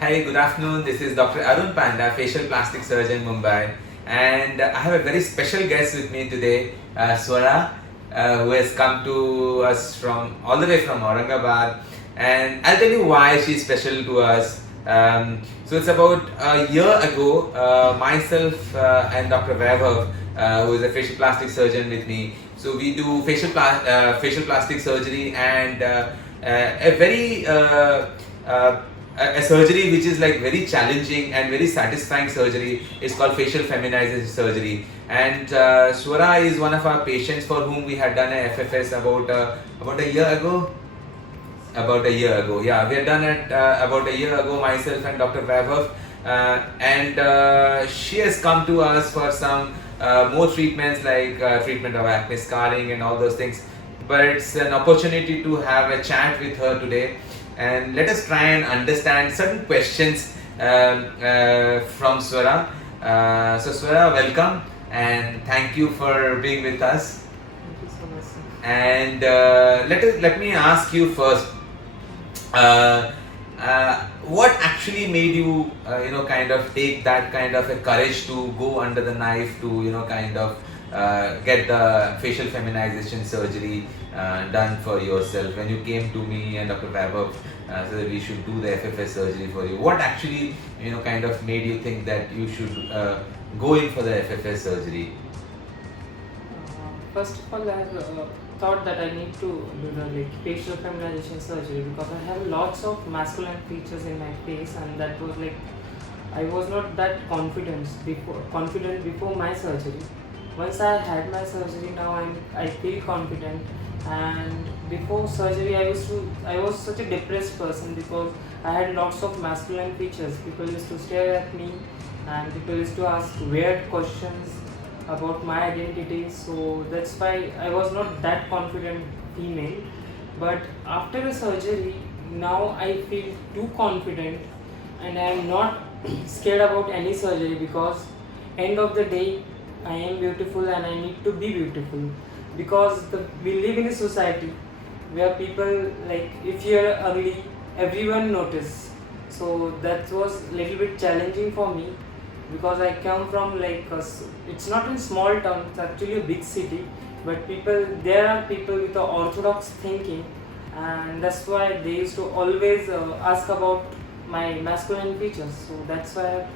Hey, good afternoon. This is Dr. Arun Panda, facial plastic surgeon, Mumbai, and I have a very special guest with me today, Swara, who has come to us from all the way from Aurangabad, and I'll tell you why she's special to us. So it's about a year ago, myself and Dr. Vaibhav, who is a facial plastic surgeon with me. So we do facial plastic surgery and a very a surgery which is like very challenging and very satisfying surgery is called facial feminization surgery. And Swara is one of our patients for whom we had done a FFS about a year ago. About a year ago, yeah, we had done it about a year ago, myself and Dr. Vaibhav, and she has come to us for some more treatments like treatment of acne scarring and all those things. But it's an opportunity to have a chat with her today, and let us try and understand certain questions from Swara. So Swara, welcome and thank you for being with us. Thank you so much, sir. And let me ask you first. What actually made you, kind of take that kind of a courage to go under the knife to, kind of get the facial feminization surgery done for yourself when you came to me and Dr. Vaibhav so that we should do the FFS surgery for you? What actually, kind of made you think that you should go in for the FFS surgery? First of all, I have thought that I need to do the facial feminization surgery because I have lots of masculine features in my face, and that was I was not that confident before my surgery. Once I had my surgery, now I feel confident. And before surgery, I was such a depressed person because I had lots of masculine features. People used to stare at me, and people used to ask weird questions about my identity. So that's why I was not that confident female. But after a surgery, now I feel too confident, and I am not scared about any surgery because end of the day I am beautiful and I need to be beautiful because we live in a society where people if you are ugly, everyone notice. So that was a little bit challenging for me because I come from it's not a small town, it's actually a big city, but there are people with the orthodox thinking, and that's why they used to always ask about my masculine features. So that's why I've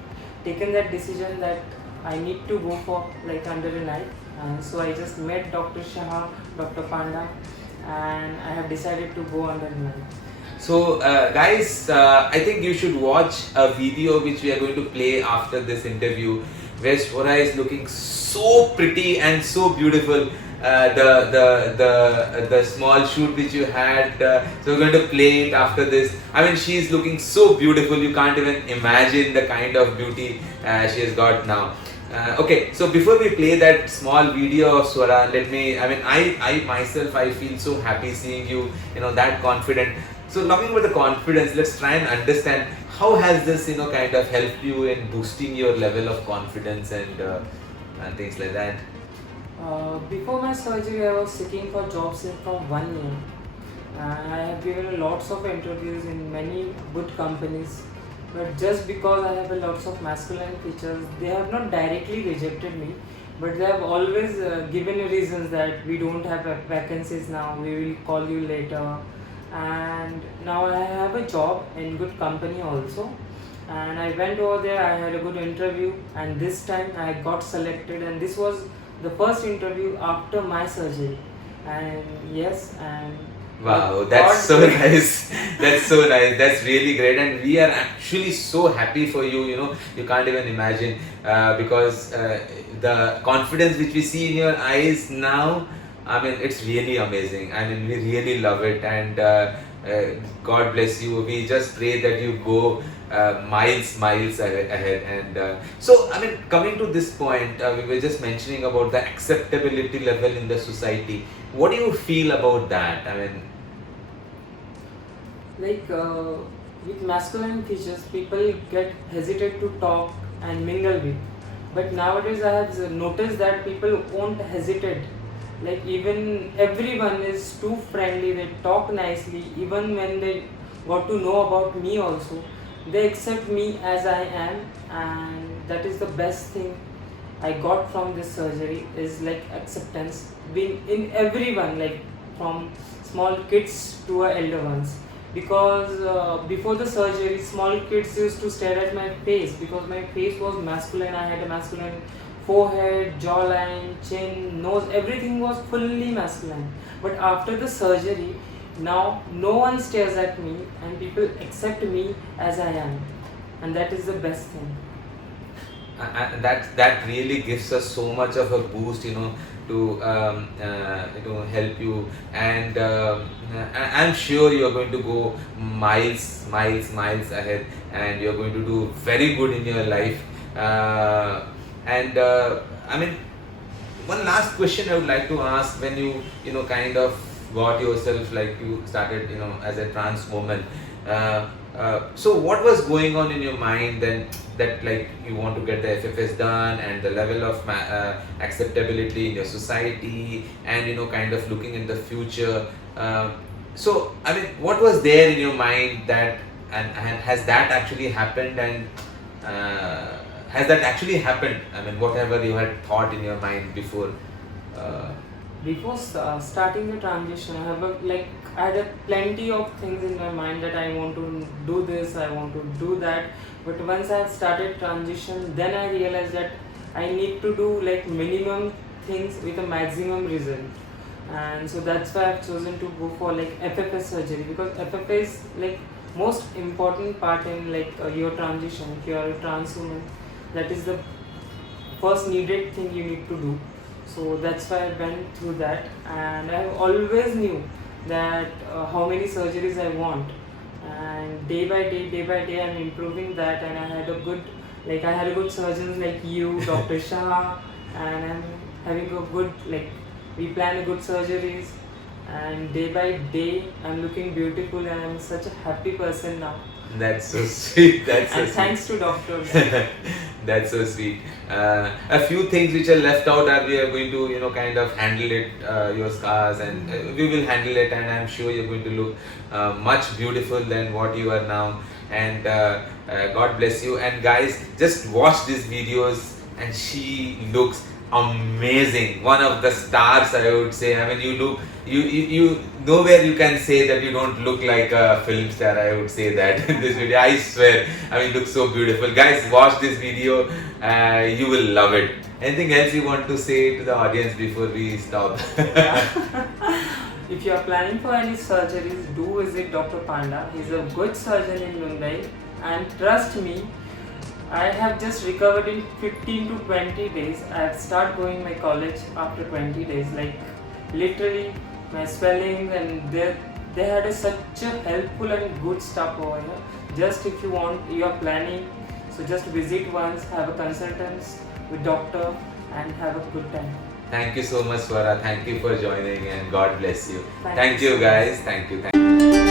taken that decision that I need to go for under a knife. And so I just met Dr. Shah, Dr. Panda, and I have decided to go under a knife. So guys, I think you should watch a video which we are going to play after this interview where Swara is looking so pretty and so beautiful. The small shoot which you had, so we're going to play it after this. I mean, she's looking so beautiful, you can't even imagine the kind of beauty she has got now. Okay, so before we play that small video of Swara, I myself, I feel so happy seeing you, that confident. So talking about the confidence, let's try and understand how has this, kind of helped you in boosting your level of confidence and things like that. Before my surgery, I was seeking for jobs from 1 year. I have given lots of interviews in many good companies, but just because I have lots of masculine features, they have not directly rejected me, but they have always given reasons that we don't have vacancies now, we will call you later. And now I have a job in good company also, and I went over there, I had a good interview, and this time I got selected, and this was the first interview after my surgery. And yes, and wow, that's so nice. That's so nice. That's really great, and we are actually so happy for you. You can't even imagine because the confidence which we see in your eyes now, I mean, it's really amazing. I mean, we really love it, and God bless you. We just pray that you go miles ahead. And so, I mean, coming to this point, we were just mentioning about the acceptability level in the society. What do you feel about that? I mean, with masculine features, people get hesitate to talk and mingle with. But nowadays, I have noticed that people won't hesitate. Even everyone is too friendly, they talk nicely, even when they got to know about me also, they accept me as I am, and that is the best thing I got from this surgery is like acceptance being in everyone, like from small kids to elder ones. Because before the surgery, small kids used to stare at my face because my face was masculine. I had a masculine forehead, jawline, chin, nose, everything was fully masculine. But after the surgery, now no one stares at me and people accept me as I am, and that is the best thing. And that really gives us so much of a boost, to help you. And I'm sure you're going to go miles ahead, and you're going to do very good in your life. And I mean, one last question I would like to ask: when you kind of got yourself, like you started as a trans woman, so what was going on in your mind then, that like you want to get the FFS done, and the level of acceptability in your society, and kind of looking in the future? So I mean, what was there in your mind that, and has that actually happened? And has that actually happened? I mean, whatever you had thought in your mind before. Before starting the transition, I had plenty of things in my mind that I want to do this, I want to do that. But once I started transition, then I realized that I need to do like minimum things with a maximum result. And so that's why I've chosen to go for like FFS surgery, because FFS is like most important part in like your transition. If you are a trans woman, that is the first needed thing you need to do. So that's why I went through that, and I always knew that how many surgeries I want, and day by day I'm improving that. And I had a good surgeons like you, Dr. Shah, and I'm having a good, like, we plan a good surgeries, and day by day I'm looking beautiful, and I'm such a happy person now. That's so sweet. That's so And sweet. thanks to doctor. That's so sweet. A few things which are left out are, we are going to kind of handle it, your scars, and we will handle it, and I'm sure you're going to look much beautiful than what you are now. And God bless you. And guys, just watch these videos, and she looks amazing. One of the stars, I would say. I mean, you nowhere you can say that you don't look like a film star. I would say that in this video. I swear. I mean, looks so beautiful. Guys, watch this video. You will love it. Anything else you want to say to the audience before we stop? If you are planning for any surgeries, do visit Dr. Panda. He's a good surgeon in Mumbai, and trust me, I have just recovered in 15 to 20 days. I have started going my college after 20 days. Like literally, my swelling, and they had such a helpful and good stuff over here. Just if you are planning, so just visit once, have a consultance with doctor, and have a good time. Thank you so much, Swara. Thank you for joining, and God bless you. Thank Thank you you, so guys. Thank you.